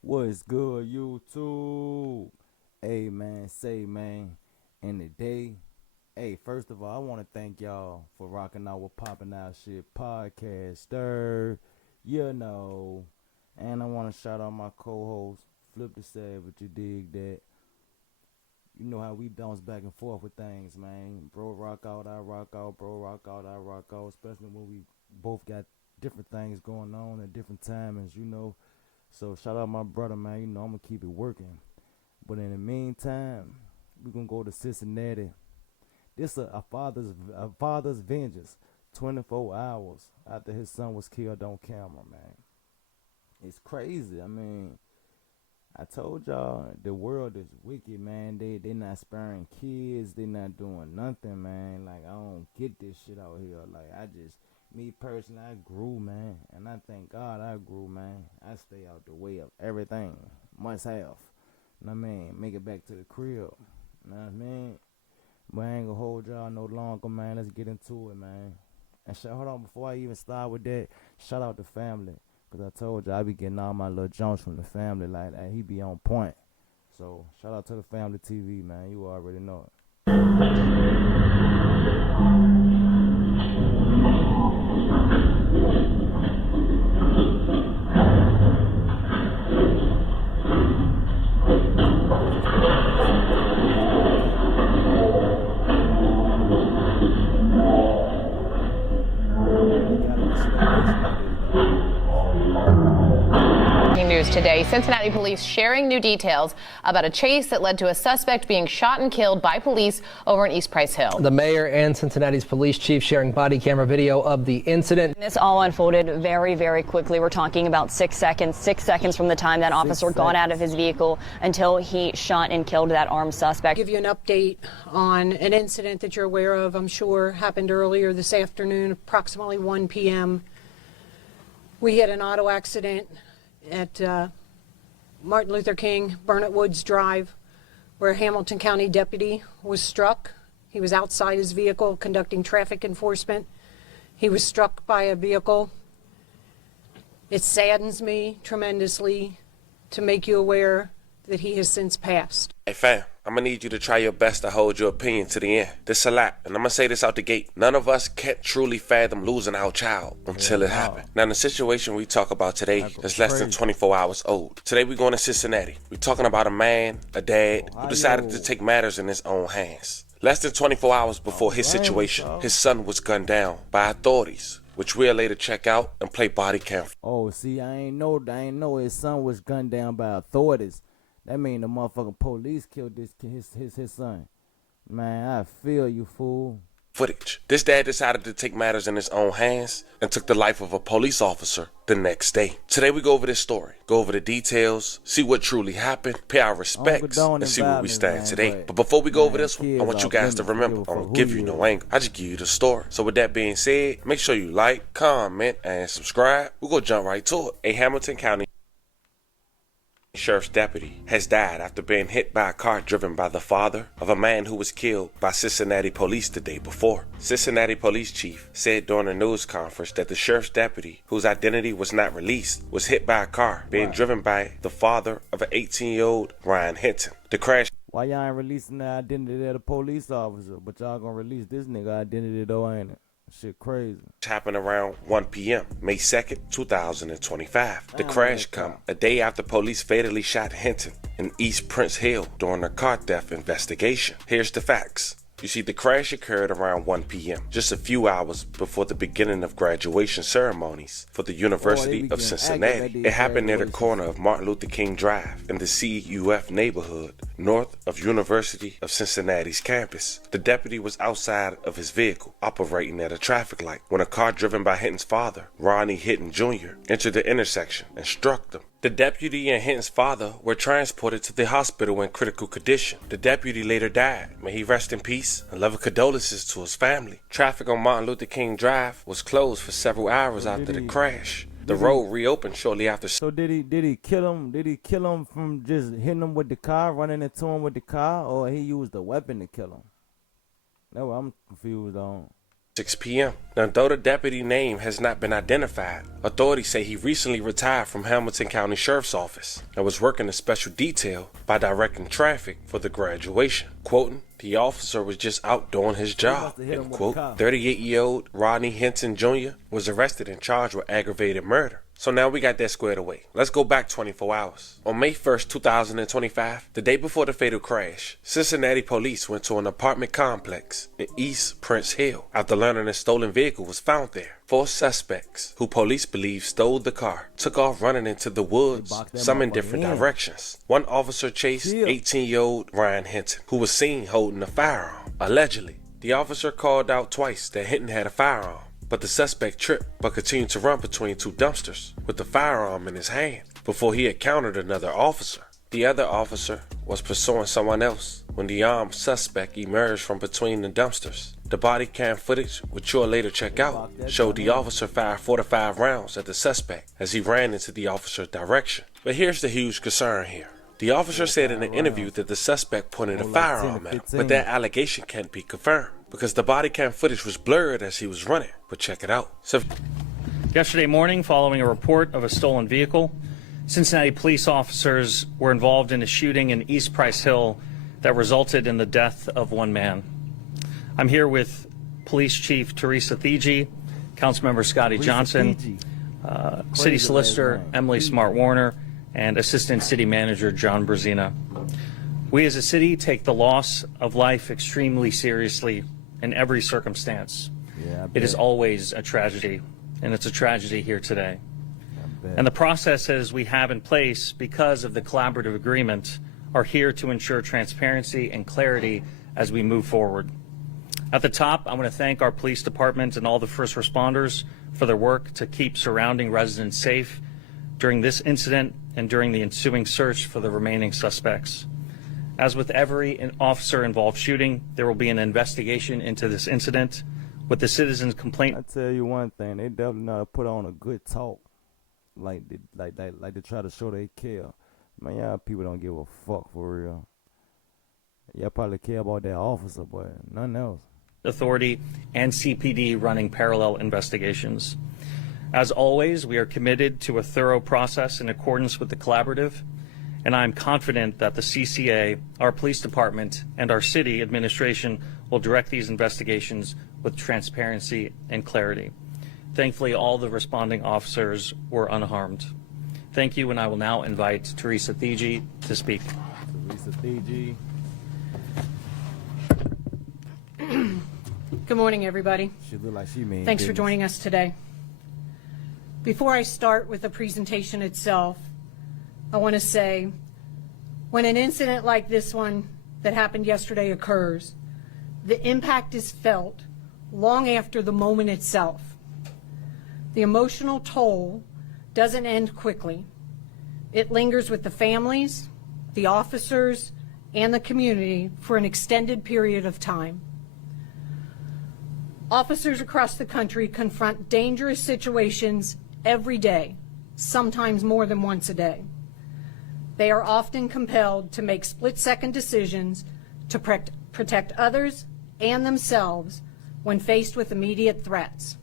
What's good, YouTube? Hey, man, say, man, in the day. Hey, first of all, I want to thank y'all for rocking out with Popping Out Shit Podcaster. You know. And I want to shout out my co host, Flip the Savage. You dig that? You know how we bounce back and forth with things, man. Bro, rock out, I rock out. Bro, rock out, I rock out. Especially when we both got different things going on at different timings, you know. So shout out my brother, man. You know I'm gonna keep it working. But in the meantime, we gonna go to Cincinnati. This a father's vengeance. 24 hours after his son was killed on camera, man. It's crazy. I mean, I told y'all the world is wicked, man. They not sparing kids. They not doing nothing, man. Like I don't get this shit out here. Like me personally, I grew, man, and I thank God I grew, man. I stay out the way of everything. Must have. You know what I mean? Make it back to the crib. You know what I mean? But I ain't gonna hold y'all no longer, man. Let's get into it, man. And hold on, before I even start with that, shout out to family. Cause I told you I be getting all my little Jones from the family like that. He be on point. So shout out to the family TV, man. You already know it. News today, Cincinnati police sharing new details about a chase that led to a suspect being shot and killed by police over in East Price Hill. The mayor and Cincinnati's police chief sharing body camera video of the incident. This all unfolded very, very quickly. We're talking about 6 seconds from the time that officer got out of his vehicle until he shot and killed that armed suspect. Give you an update on an incident that you're aware of, I'm sure happened earlier this afternoon, approximately 1 p.m. We had an auto accident at Martin Luther King, Burnett Woods Drive, where a Hamilton County deputy was struck. He was outside his vehicle conducting traffic enforcement. He was struck by a vehicle. It saddens me tremendously to make you aware that he has since passed. Hey fam, I'm gonna need you to try your best to hold your opinion to the end. This a lot, and I'm gonna say this out the gate. None of us can't truly fathom losing our child until it happened. Now the situation we talk about today is less than 24 hours old. Today we're going to Cincinnati. We're talking about a man, a dad, who decided to take matters in his own hands. Less than 24 hours before his situation, his son was gunned down by authorities, which we'll later check out and play body cam. Oh, see, I ain't know his son was gunned down by authorities. That mean the motherfucking police killed his son. Man, I feel you, fool. Footage. This dad decided to take matters in his own hands and took the life of a police officer the next day. Today we go over this story, go over the details, see what truly happened, pay our respects, and see where we stand today. But before we go over this one, I want you guys to remember, I don't give you no anger. I just give you the story. So with that being said, make sure you like, comment, and subscribe. We're gonna jump right to it. A Hamilton County Sheriff's deputy has died after being hit by a car driven by the father of a man who was killed by Cincinnati police the day before. Cincinnati police chief said during a news conference that the sheriff's deputy, whose identity was not released, was hit by a car being driven by the father of an 18-year-old Ryan Hinton. The crash. Why y'all ain't releasing the identity of the police officer, but y'all gonna release this nigga identity though, ain't it? Shit crazy. Happened around 1 p.m. May 2nd, 2025. The crash come a day after police fatally shot Hinton in East Prince Hill during a car theft investigation. Here's the facts. You see, the crash occurred around 1 p.m., just a few hours before the beginning of graduation ceremonies for the University of Cincinnati. It happened near the corner of Martin Luther King Drive in the CUF neighborhood, north of University of Cincinnati's campus. The deputy was outside of his vehicle, operating at a traffic light, when a car driven by Hinton's father, Ronnie Hinton Jr., entered the intersection and struck them. The deputy and Hinton's father were transported to the hospital in critical condition. The deputy later died. May he rest in peace, and love and condolences to his family. Traffic on Martin Luther King Drive was closed for several hours after the crash. The road reopened shortly after. So did he kill him? Did he kill him from just hitting him with the car, running into him with the car, or he used a weapon to kill him? That's what I'm confused on. 6 p.m. Now, though the deputy name has not been identified, authorities say he recently retired from Hamilton County Sheriff's Office and was working a special detail by directing traffic for the graduation. Quoting, the officer was just out doing his job. End quote. 38-year-old Rodney Hinton Jr. was arrested and charged with aggravated murder. So now we got that squared away. Let's go back 24 hours. On May 1st, 2025, the day before the fatal crash, Cincinnati police went to an apartment complex in East Prince Hill after learning a stolen vehicle was found there. 4 suspects, who police believe stole the car, took off running into the woods, some in different directions. One officer chased 18-year-old Ryan Hinton, who was seen holding a firearm. Allegedly, the officer called out twice that Hinton had a firearm, but the suspect tripped but continued to run between 2 dumpsters with the firearm in his hand before he encountered another officer. The other officer was pursuing someone else when the armed suspect emerged from between the dumpsters. The body cam footage, which you'll later check out, showed the officer fire 45 rounds at the suspect as he ran into the officer's direction. But here's the huge concern here. The officer said in an interview that the suspect pointed a firearm at him, but that allegation can't be confirmed because the body cam footage was blurred as he was running. But check it out. Yesterday morning, following a report of a stolen vehicle, Cincinnati police officers were involved in a shooting in East Price Hill that resulted in the death of 1 man. I'm here with Police Chief Teresa Thigi, Councilmember Scotty Johnson, City Solicitor Emily Smart-Warner, and Assistant City Manager John Brzezina. We as a city take the loss of life extremely seriously in every circumstance. It is always a tragedy, and it's a tragedy here today. And the processes we have in place because of the collaborative agreement are here to ensure transparency and clarity as we move forward. At the top, I want to thank our police department and all the first responders for their work to keep surrounding residents safe during this incident and during the ensuing search for the remaining suspects. As with every officer-involved shooting, there will be an investigation into this incident with the citizens' complaint. I tell you one thing, they definitely know how to put on a good talk, like they try to show they care. Man, y'all people don't give a fuck for real. Y'all probably care about that officer, but nothing else. Authority and CPD running parallel investigations. As always, we are committed to a thorough process in accordance with the collaborative, and I'm confident that the CCA, our police department, and our city administration will direct these investigations with transparency and clarity. Thankfully, all the responding officers were unharmed. Thank you, and I will now invite Teresa Thigi to speak. Teresa Thigi. Good morning, everybody. She look like she mean Thanks for business. joining us today. Before I start with the presentation itself, I want to say, when an incident like this one that happened yesterday occurs, the impact is felt long after the moment itself. The emotional toll doesn't end quickly. It lingers with the families, the officers, and the community for an extended period of time. Officers across the country confront dangerous situations every day, sometimes more than once a day. They are often compelled to make split-second decisions to protect others and themselves when faced with immediate threats.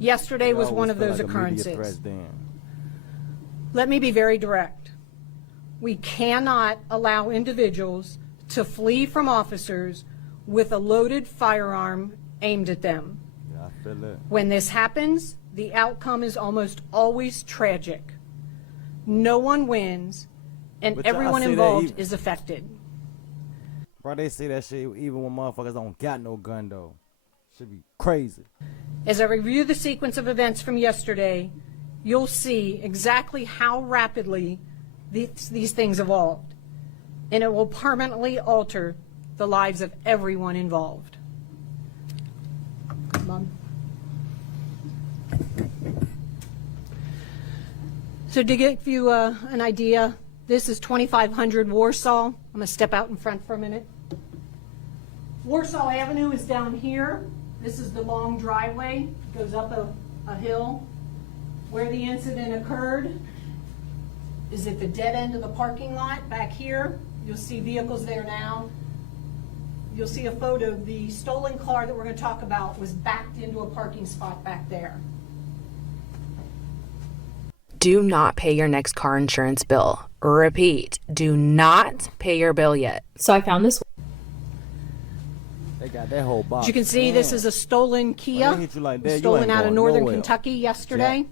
Yesterday was one of those occurrences. Let me be very direct. We cannot allow individuals to flee from officers with a loaded firearm aimed at them. Yeah, I feel it. When this happens, the outcome is almost always tragic. No one wins, and But y'all everyone say that involved even- is affected. Bro, they say that shit even when motherfuckers don't got no gun though. Should be crazy. As I review the sequence of events from yesterday, you'll see exactly how rapidly these things evolved, and it will permanently alter the lives of everyone involved. Mom. So to give you an idea, this is 2500 Warsaw. I'm going to step out in front for a minute. Warsaw Avenue is down here. This is the long driveway. It goes up a hill. Where the incident occurred is at the dead end of the parking lot back here. You'll see vehicles there now. you'll see a photo. The stolen car that we're going to talk about was backed into a parking spot back there. Do not pay your next car insurance bill. Repeat, do not pay your bill yet. So I found this. They got that whole box. As you can see, this is a stolen Kia. When they hit you like that, you Stolen ain't out of going northern nowhere. Kentucky yesterday. Jack.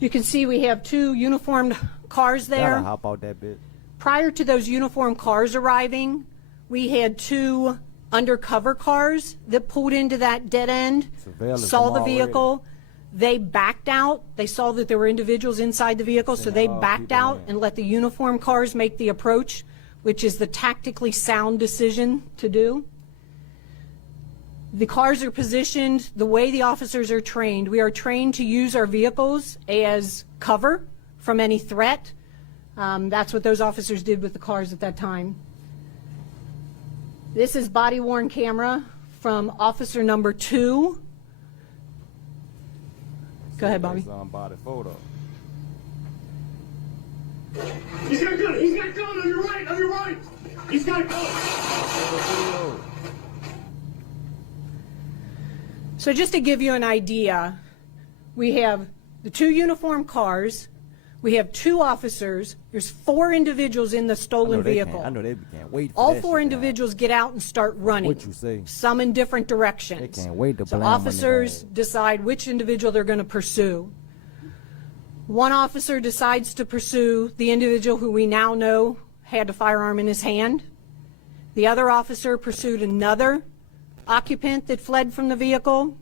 You can see we have 2 uniformed cars Gotta there. hop out that bitch. Prior to those uniformed cars arriving, we had 2 undercover cars that pulled into that dead end, Surveillance saw them the already. vehicle. They backed out. They saw that there were individuals inside the vehicle, so they all backed people out in. and let the uniformed cars make the approach, which is the tactically sound decision to do. The cars are positioned the way the officers are trained. We are trained to use our vehicles as cover from any threat. That's what those officers did with the cars at that time. This is body-worn camera from officer number 2. Go ahead, Bobby. Body photo. He's got a gun! He's got a gun on your right! On your right! He's got a gun! So just to give you an idea, we have the 2 uniformed cars, we have 2 officers, there's 4 individuals in the stolen vehicle. I know they can't wait for All that 4 shit to individuals get out and start running. What you say? Some in different directions. They can't wait to So blam on officers their ass. decide which individual they're going to pursue. One officer decides to pursue the individual who we now know had a firearm in his hand. The other officer pursued another occupant that fled from the vehicle,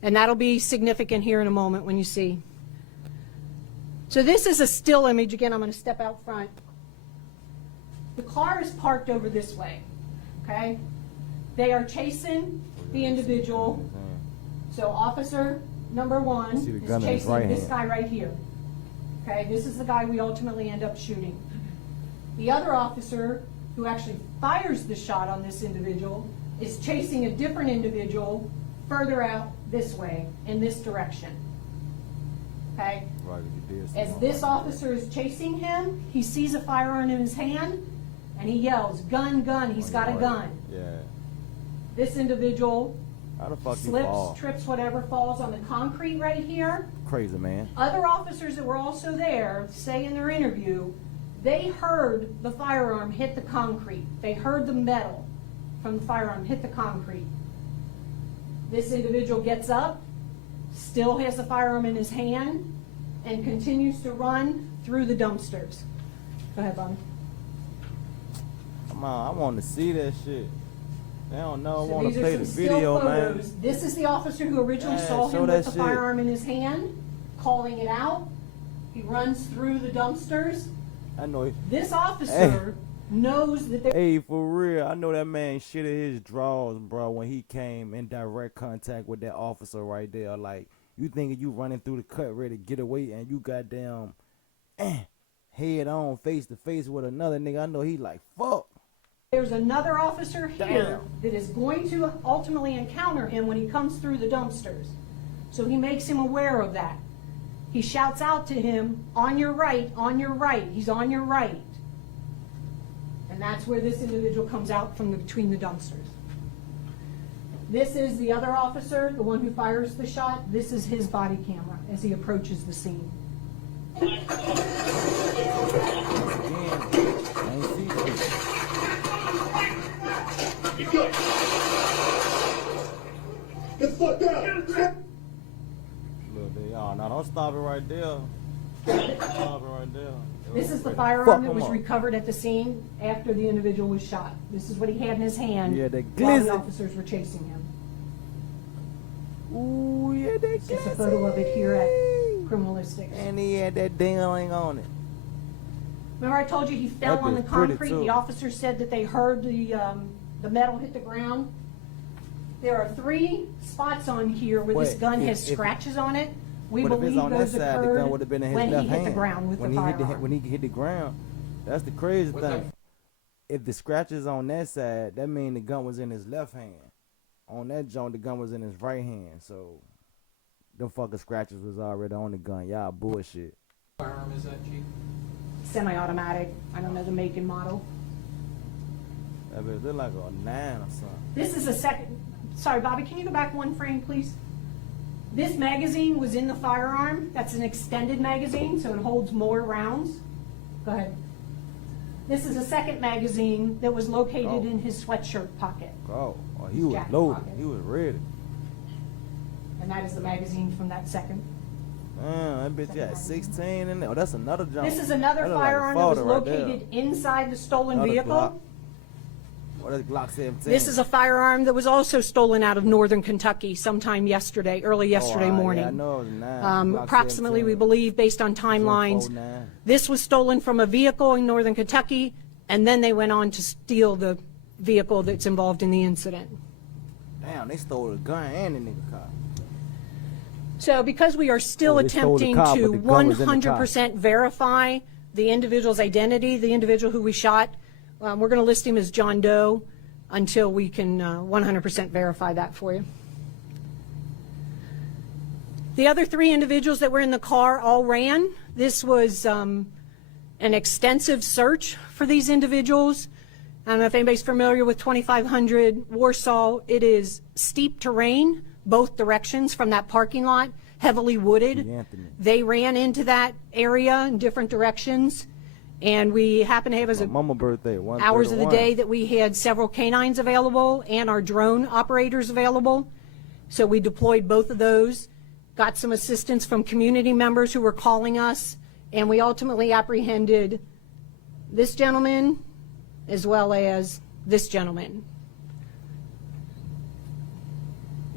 and that'll be significant here in a moment when you see. So this is a still image. Again, I'm going to step out front. The car is parked over this way, okay? They are chasing the individual. So officer number 1 See the is gun in his chasing right this hand. guy right here. Okay, this is the guy we ultimately end up shooting. The other officer who actually fires the shot on this individual is chasing a different individual further out this way, in this direction. Okay? Right, you did As something this like officer is chasing him, he sees a firearm in his hand, and he yells, "Gun, gun," he's got a that. gun. Yeah. This individual How the fuck you slips, fall? trips, whatever, falls on the concrete right here. Crazy, man. Other officers that were also there say in their interview, they heard the firearm hit the concrete. They heard the metal from the firearm hit the concrete. This individual gets up, still has the firearm in his hand, and continues to run through the dumpsters. Go ahead, Bonnie. Come on, I want to see that shit. They don't know. I So want these to are play some the still video, photos. man. This is the officer who originally Yeah, saw show him that with the shit. firearm in his hand, calling it out. He runs through the dumpsters. I know. This officer knows that there. Hey, for real, I know that man shitted his drawers, bro, when he came in direct contact with that officer right there. Like, you thinking you running through the cut ready to get away, and you goddamn head on, face to face with another nigga. I know he like, fuck. There's another officer here Damn. that is going to ultimately encounter him when he comes through the dumpsters. So he makes him aware of that. He shouts out to him, "On your right, on your right." He's on your right. And that's where this individual comes out from between the dumpsters. This is the other officer, the one who fires the shot. This is his body camera as he approaches the scene. Again, I ain't see shit. He's good! Get fucked out! Look, y'all, now don't stop it right there. Stop it right there. This is the Fuck firearm that him was up. recovered at the scene after the individual was shot. This is what he had in his hand Yeah, that while the glizzy. officers were chasing him. Ooh, yeah, that It's just a photo of it here at Criminalistics. And he had that ding-a-ling on it. Remember I told you he fell That on the bitch pretty, concrete? too. The officers said that they heard the metal hit the ground. There are 3 spots on here where this Wait, gun if- has if- scratches on it. We But if believe it's on that those side, the occurred gun would have been in his when left he hand. hit the ground with when the he firearm. when he hit the ground, that's the crazy What's thing. that? If the scratches on that side, that means the gun was in his left hand. On that joint, the gun was in his right hand. So, them fucking scratches was already on the gun. Y'all bullshit. Firearm is that, Chief? Semi-automatic. I don't know the make and model. That bitch look like a 9 or something. This is a second. Sorry, Bobby, can you go back one frame, please? This magazine was in the firearm. That's an extended magazine, so it holds more rounds. Go ahead. This is a second magazine that was located in his sweatshirt pocket. Oh, he was jacket loaded. pocket. He was ready. And that is the magazine from that second. That bitch got 16 in there. Oh, that's another jump. This is another firearm that was located inside the stolen vehicle. Glock. Oh, that's Glock 17. This is a firearm that was also stolen out of northern Kentucky sometime yesterday, early yesterday morning. Yeah, I know it was a 9. Approximately, we believe, based on timelines. This was stolen from a vehicle in northern Kentucky, and then they went on to steal the vehicle that's involved in the incident. Damn, they stole the gun and the nigga car. So because we are still attempting to 100% verify the individual's identity, the individual who we shot, we're going to list him as John Doe until we can 100% verify that for you. The other 3 individuals that were in the car all ran. This was an extensive search for these individuals. I don't know if anybody's familiar with 2500 Warsaw. It is steep terrain, both directions from that parking lot, heavily wooded. They ran into that area in different directions. And we happen to have as a mama birthday, hours of the day that we had several canines available and our drone operators available. So we deployed both of those, got some assistance from community members who were calling us, and we ultimately apprehended this gentleman as well as this gentleman.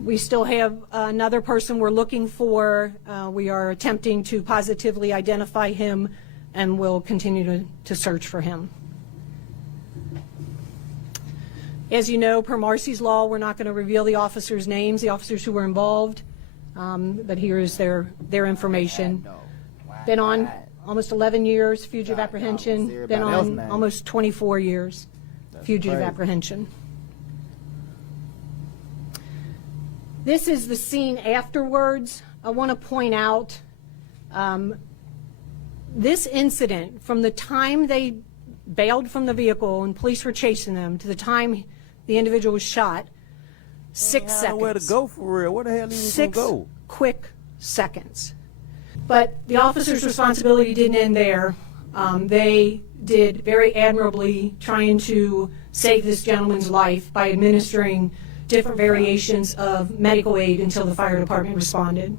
We still have another person we're looking for. We are attempting to positively identify him, and we'll continue to search for him. As you know, per Marcy's law, we're not going to reveal the officers' names, the officers who were involved, but here is their information. Been on almost 11 years, fugitive apprehension. Been on almost 24 years, fugitive apprehension. This is the scene afterwards. I want to point out this incident, from the time they bailed from the vehicle and police were chasing them to the time the individual was shot, 6 seconds. Where to go for real? Where the hell he was gonna go? 6 quick seconds. But the officer's responsibility didn't end there. They did very admirably trying to save this gentleman's life by administering different variations of medical aid until the fire department responded.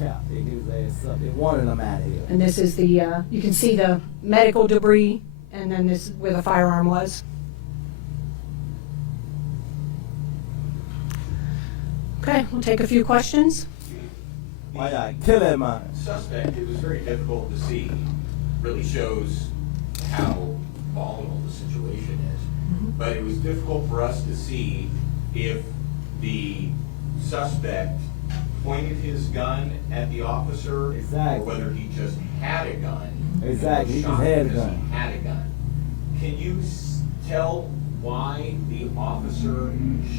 Yeah, they knew they wanted them out of here. And this is the, you can see the medical debris, and then this is where the firearm was. Okay, we'll take a few questions. Why y'all kill that man? Suspect, it was very difficult to see. Really shows how volatile the situation is. But it was difficult for us to see if the suspect pointed his gun at the officer, or whether he just had a gun. Exactly, he just had a gun. He had a gun. Can you tell why the officer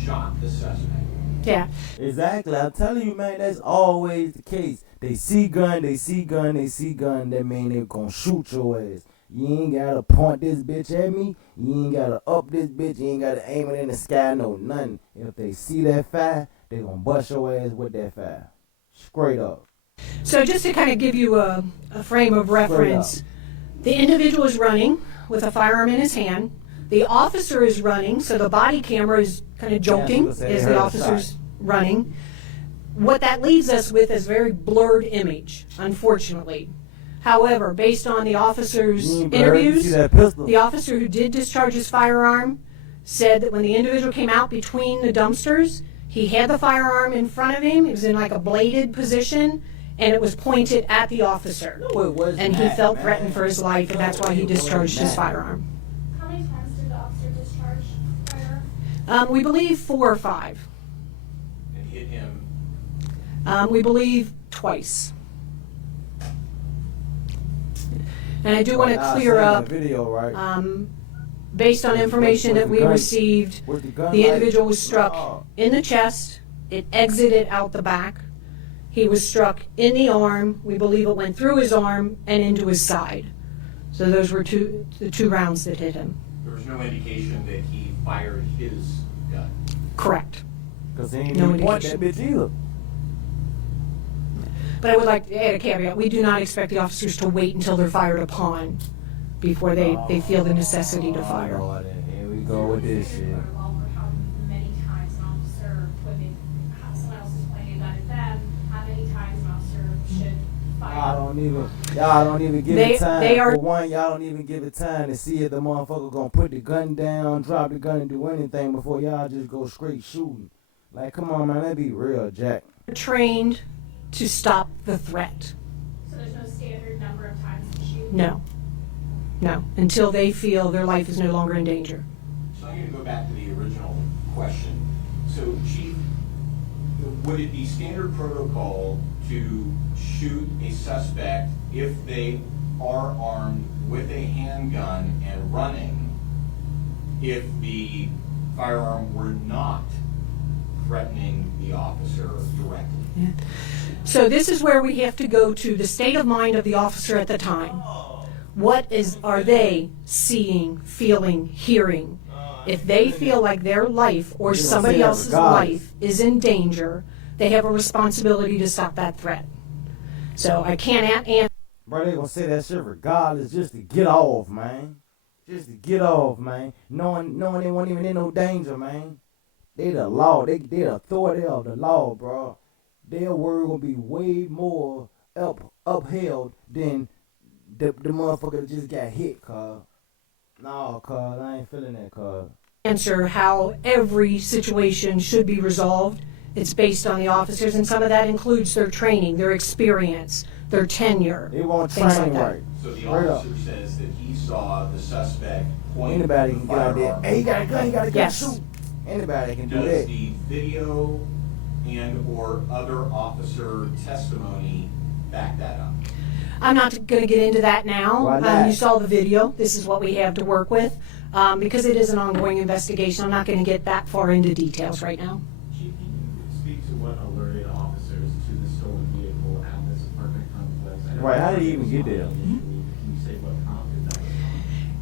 shot the suspect? Yeah. Exactly. I'm telling you, man, that's always the case. They see gun, they see gun, they see gun. That mean they gonna shoot your ass. You ain't gotta point this bitch at me. You ain't gotta up this bitch. You ain't gotta aim it in the sky, no nothing. If they see that fire, they gonna bust your ass with that fire. Straight up. So just to kind of give you a frame of reference, the individual is running with a firearm in his hand. The officer is running, so the body camera is kind of jolting as the officer's running. What that leaves us with is a very blurred image, unfortunately. However, based on the officer's interviews, the officer who did discharge his firearm said that when the individual came out between the dumpsters, he had the firearm in front of him. It was in like a bladed position, and it was pointed at the officer. And he felt threatened for his life, and that's why he discharged his firearm. How many times did the officer discharge firearm? We believe 4 or 5. And hit him? We believe twice. And I do want to clear up, based on information that we received, the individual was struck in the chest. It exited out the back. He was struck in the arm. We believe it went through his arm and into his side. So those were the two rounds that hit him. There was no indication that he fired his gun. Correct. Because he ain't No even point that indication. bitch either. But I would like to add a caveat. We do not expect the officers to wait until they're fired upon before they feel the necessity to fire. Oh, Lord, here we go with this shit. Protocol for how many times an officer, when someone else is pointing a gun at them, how many times an officer should fire. Y'all don't even give They- it time. they are- For one, y'all don't even give it time to see if the motherfucker gonna put the gun down, drop the gun, and do anything before y'all just go straight shooting. Like, come on, man, let's be real, Jack. Trained to stop the threat. So there's no standard number of times to shoot? No. No. Until they feel their life is no longer in danger. So I'm going to go back to the original question. So, Chief, would it be standard protocol to shoot a suspect if they are armed with a handgun and running if the firearm were not threatening the officer directly? So this is where we have to go to the state of mind of the officer at the time. Are they seeing, feeling, hearing? If they feel like their life or They're gonna somebody say that else's regardless. life is in danger, they have a responsibility to stop that threat. So I can't answer. Bro, they gonna say that shit regardless just to get off, man. Just to get off, man. Knowing they weren't even in no danger, man. They the law. They the authority of the law, bro. Their word gonna be way more upheld than the motherfucker that just got hit, cuz. No, cuz, I ain't feeling that, cuz. Answer how every situation should be resolved. It's based on the officers, and some of that includes their training, their experience, their tenure. They won't things train like that. right. So the Straight up. officer says that he saw the suspect point Anybody the can get out there. firearm. Hey, he got a gun, Yes. shoot. Anybody can do Does that. the video and or other officer testimony back that up? I'm not going to get into that now. Why not? You saw the video. This is what we have to work with. Because it is an ongoing investigation, I'm not going to get that far into details right now. Chief, can you speak to what alerted officers to the stolen vehicle at this apartment complex? I know Right, how did he it was even get there? initially. Can you say what prompted that?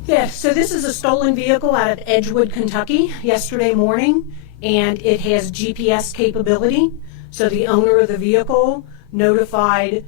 Yeah, so this is a stolen vehicle out of Edgewood, Kentucky, yesterday morning, and it has GPS capability. So the owner of the vehicle notified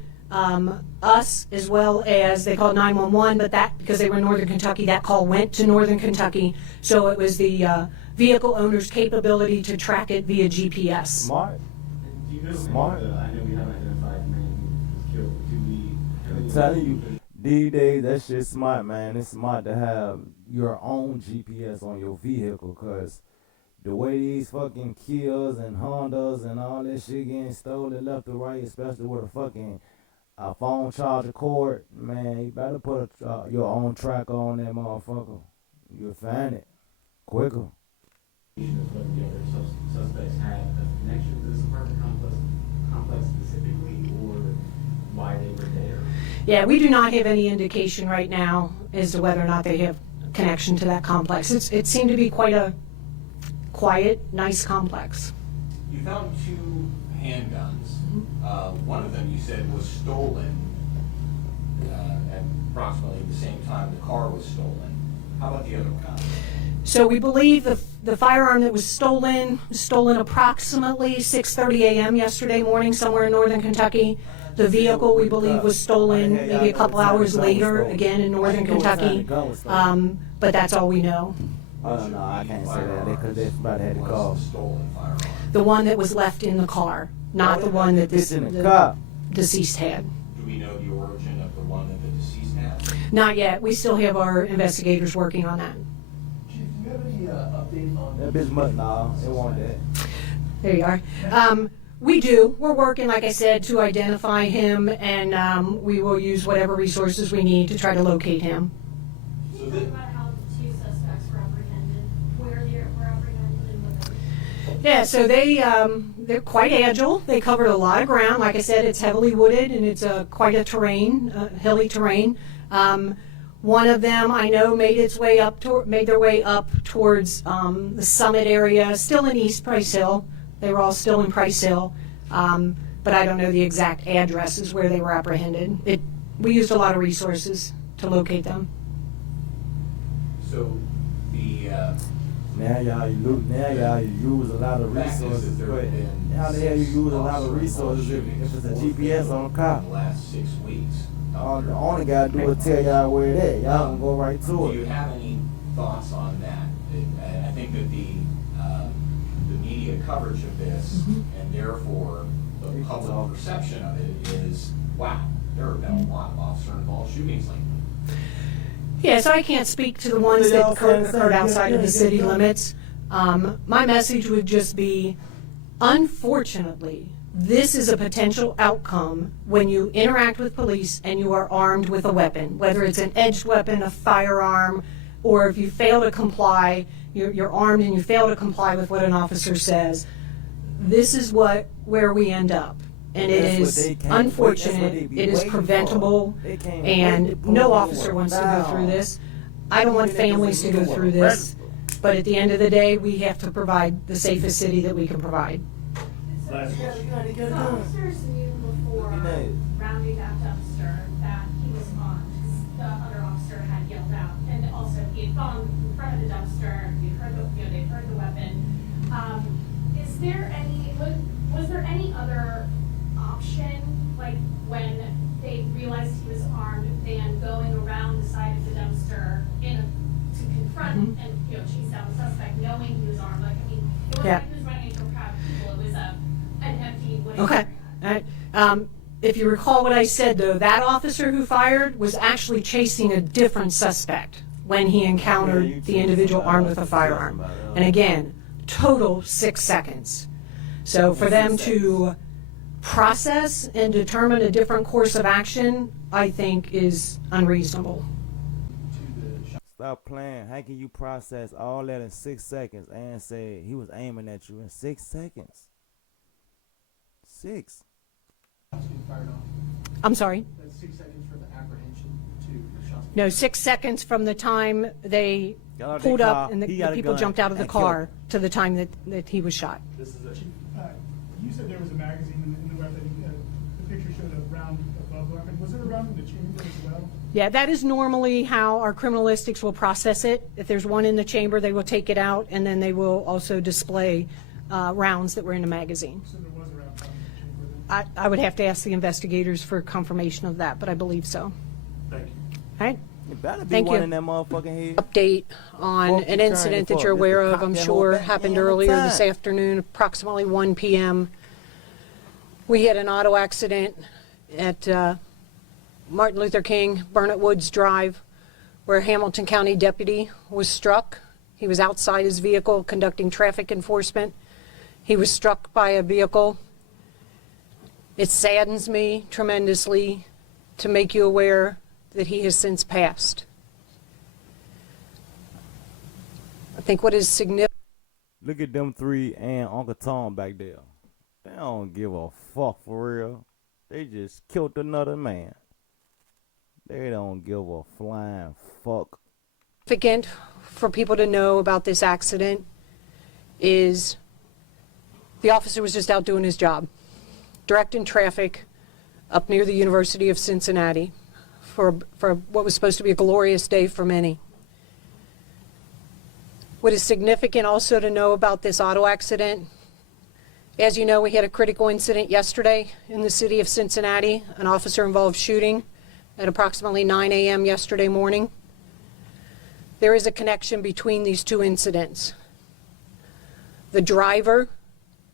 us, as well as they called 911, but that, because they were in Northern Kentucky, that call went to Northern Kentucky. So it was the vehicle owner's capability to track it via GPS. Smart. And do you know Smart. I know we haven't identified the man who was killed. Do we have I'm any telling you, information? these days, that shit's smart, man. It's smart to have your own GPS on your vehicle, because the way these fucking Kias and Hondas and all that shit getting stolen left or right, especially with a fucking phone charger cord, man, you better put your own tracker on that motherfucker. You'll find it quicker. Of whether the other suspects had a connection to this apartment complex specifically, or why they were there? Yeah, we do not have any indication right now as to whether or not they have a connection to that complex. It seemed to be quite a quiet, nice complex. You found two handguns. One of them you said was stolen at approximately the same time the car was stolen. How about the other one? So we believe the firearm that was stolen approximately 6:30 a.m. yesterday morning somewhere in Northern Kentucky. The vehicle we believe was stolen maybe a couple hours later, again in Northern Kentucky. But that's all we know. Oh, no, I can't say that because they about had the call. Stolen firearm. The one that was left in the car, not the one that It's in the the car. deceased had. Do we know the origin of the one that the deceased had? Not yet. We still have our investigators working on that. Chief, do you have any update on That bitch must, nah, it won't that. There you are. We do. We're working, like I said, to identify him, and we will use whatever resources we need to try to locate him. Can you talk about how the two suspects were apprehended, where they were apprehended, and what they Yeah, so they're quite agile. They covered a lot of ground. Like I said, it's heavily wooded, and it's quite a terrain, hilly terrain. One of them I know made their way up towards the summit area, still in East Price Hill. They were all still in Price Hill, but I don't know the exact addresses where they were apprehended. We used a lot of resources to locate them. So Now y'all use a lot of resources, but how the hell you use a lot of resources if it's a GPS on the car? The last 6 weeks. All the only gotta do is tell y'all where it at. Y'all gonna go right to Do it. you have any thoughts on that? I think that the media coverage of this and therefore the public perception of it is, wow, there have been a lot of officer-involved shootings lately. Yeah, so I can't speak to the ones that occurred outside of the city limits. My message would just be, unfortunately, this is a potential outcome when you interact with police and you are armed with a weapon, whether it's an edged weapon, a firearm, or if you fail to comply, you're armed and you fail to comply with what an officer says. This is where we end up. And it is unfortunate, it is preventable, and no officer wants to go through this. I don't want families to go through this, but at the end of the day, we have to provide the safest city that we can provide. So officers knew before rounding that dumpster that he was armed, because the other officer had yelled out, and also he had gone in front of the dumpster, they'd heard the weapon. Is there was there any other option, like when they realized he was armed, than going around the side of the dumpster to confront and chase down the suspect, knowing he was armed? Like, I mean, it wasn't like he was running into a crowd of people; it was an empty wooden Okay. area. All right. If you recall what I said, though, that officer who fired was actually chasing a different suspect when he encountered the individual armed with a firearm. And again, total 6 seconds. So for them to process and determine a different course of action, I think is unreasonable. Stop playing. How can you process all that in 6 seconds and say he was aiming at you in 6 seconds? 6. I'm sorry? That's 6 seconds from the apprehension to the shots. No, 6 seconds from the time they pulled up and the people jumped out of the car to the time that he was shot. This is You said there was a magazine in the weapon. The picture showed a round above the weapon. Was there a round in the chamber as well? Yeah, that is normally how our criminalistics will process it. If there's one in the chamber, they will take it out, and then they will also display rounds that were in the magazine. So there was a round found in the chamber then? I would have to ask the investigators for confirmation of that, but I believe so. Thank you. All right. It better be Thank one you. in that motherfucking head. Update on an incident that you're aware of, I'm sure, happened earlier this afternoon, approximately 1 p.m. We had an auto accident at Martin Luther King, Burnett Woods Drive, where a Hamilton County deputy was struck. He was outside his vehicle conducting traffic enforcement. He was struck by a vehicle. It saddens me tremendously to make you aware that he has since passed. I think what is significant. Look at them three and Uncle Tom back there. They don't give a fuck for real. They just killed another man. They don't give a flying fuck. Significant for people to know about this accident is the officer was just out doing his job, directing traffic up near the University of Cincinnati for what was supposed to be a glorious day for many. What is significant also to know about this auto accident, as you know, we had a critical incident yesterday in the city of Cincinnati, an officer-involved shooting at approximately 9 a.m. yesterday morning. There is a connection between these two incidents. The driver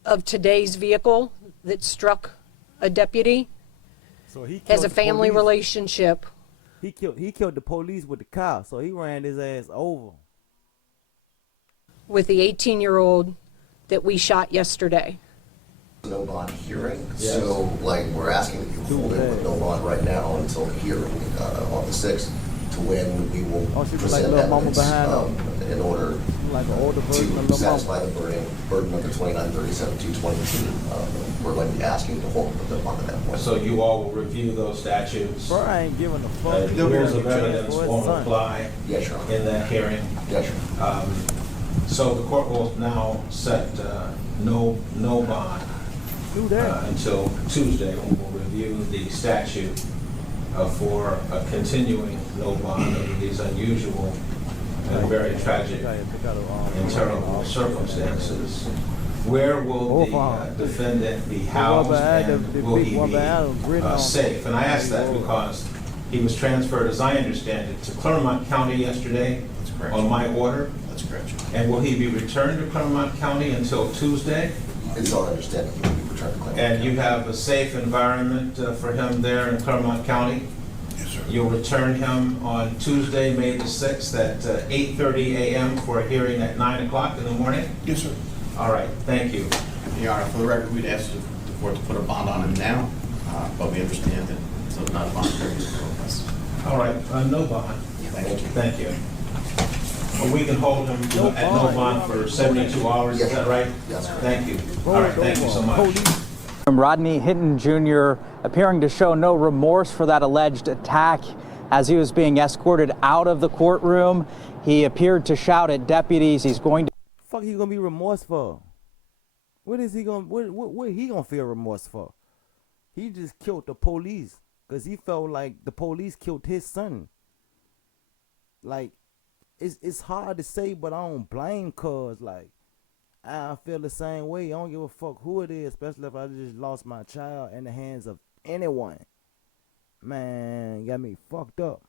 of today's vehicle that struck a deputy has a family relationship. He killed the police with the car, so he ran his ass over. With the 18-year-old that we shot yesterday. No bond hearing, so like we're asking that you hold it with no bond right now until the hearing on the 6th, to when we will present evidence in order to satisfy the burden of the 2937-222. We're going to be asking to hold the bond at that point. So you all will review those statutes. Bro, I ain't giving a fuck. The rules of evidence won't apply in that hearing. Yes, sir. So the court will now set no bond until Tuesday, when we'll review the statute for a continuing no bond under these unusual in very tragic and terrible circumstances. Where will the defendant be housed, and will he be safe? And I ask that because he was transferred, as I understand it, to Clermont County yesterday on my order. That's correct. And will he be returned to Clermont County until Tuesday? It's our understanding he will be returned to Clermont. And you have a safe environment for him there in Clermont County? Yes, sir. You'll return him on Tuesday, May the 6th at 8:30 a.m. for a hearing at 9 o'clock in the morning? Yes, sir. All right, thank you. Your Honor, for the record, we'd ask the court to put a bond on him now, but we understand that it's not a bond period. All right, no bond. Thank you. Thank you. We can hold him at no bond for 72 hours, is that right? Yes, sir. Thank you. All right, thank you so much. Rodney Hinton Jr. appearing to show no remorse for that alleged attack. As he was being escorted out of the courtroom, he appeared to shout at deputies he's going to... Fuck he gonna be remorseful? What is he gonna, what he gonna feel remorse for? He just killed the police because he felt like the police killed his son. Like, it's hard to say, but I don't blame cuz, like, I feel the same way. I don't give a fuck who it is, especially if I just lost my child in the hands of anyone. Man, got me fucked up.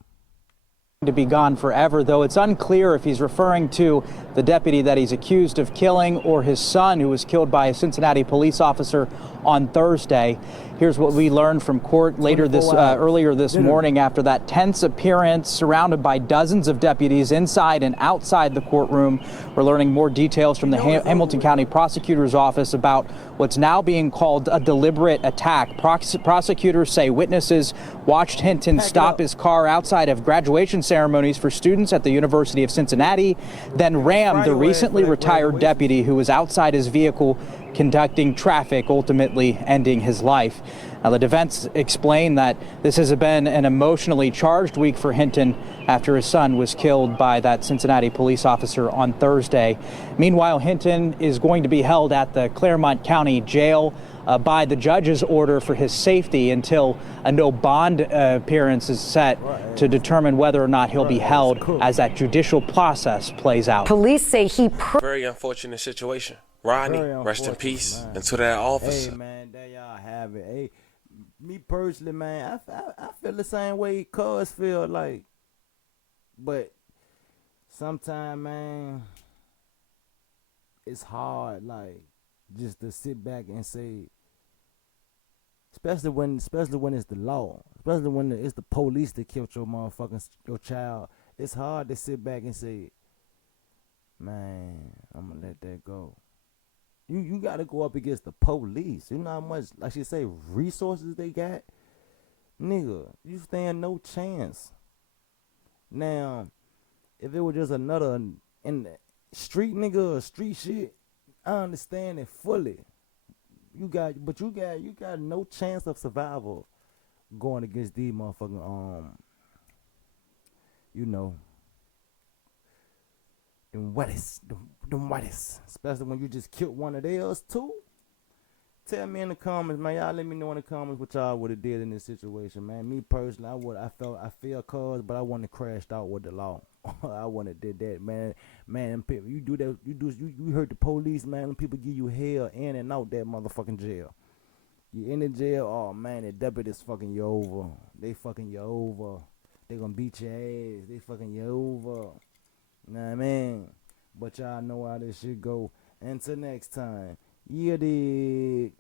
To be gone forever, though it's unclear if he's referring to the deputy that he's accused of killing or his son, who was killed by a Cincinnati police officer on Thursday. Here's what we learned from court earlier this morning after that tense appearance, surrounded by dozens of deputies inside and outside the courtroom. We're learning more details from the Hamilton County Prosecutor's Office about what's now being called a deliberate attack. Prosecutors say witnesses watched Hinton stop his car outside of graduation ceremonies for students at the University of Cincinnati, then ram the recently retired deputy who was outside his vehicle conducting traffic, ultimately ending his life. Now, the defense explained that this has been an emotionally charged week for Hinton after his son was killed by that Cincinnati police officer on Thursday. Meanwhile, Hinton is going to be held at the Clermont County Jail by the judge's order for his safety until a no bond appearance is set to determine whether or not he'll be held as that judicial process plays out. Police say he... Very unfortunate situation. Rodney, rest in peace. Man. And to that officer. Hey, man, there y'all have it. Hey, me personally, man, I feel the same way cuz feel like. But sometimes, man, it's hard, like, just to sit back and say, especially when it's the law, especially when it's the police that killed your child. It's hard to sit back and say, man, I'm gonna let that go. You gotta go up against the police. You know how much, like she say, resources they got? Nigga, you stand no chance. Now, if it was just another in the street nigga or street shit, I understand it fully. You got no chance of survival going against these motherfucking them whitest, especially when you just killed one of theirs too. Tell me in the comments, man. Y'all let me know in the comments what y'all would have did in this situation, man. Me personally, I feel cuz, but I wouldn't have crashed out with the law. I wouldn't have did that, man. Man, people, you do that, you hurt the police, man. When people give you hell in and out that motherfucking jail. You in the jail, oh man, the deputies fucking you over. They fucking you over. They gonna beat your ass. They fucking you over. Know what I mean? But y'all know how this shit go. Until next time, you dig.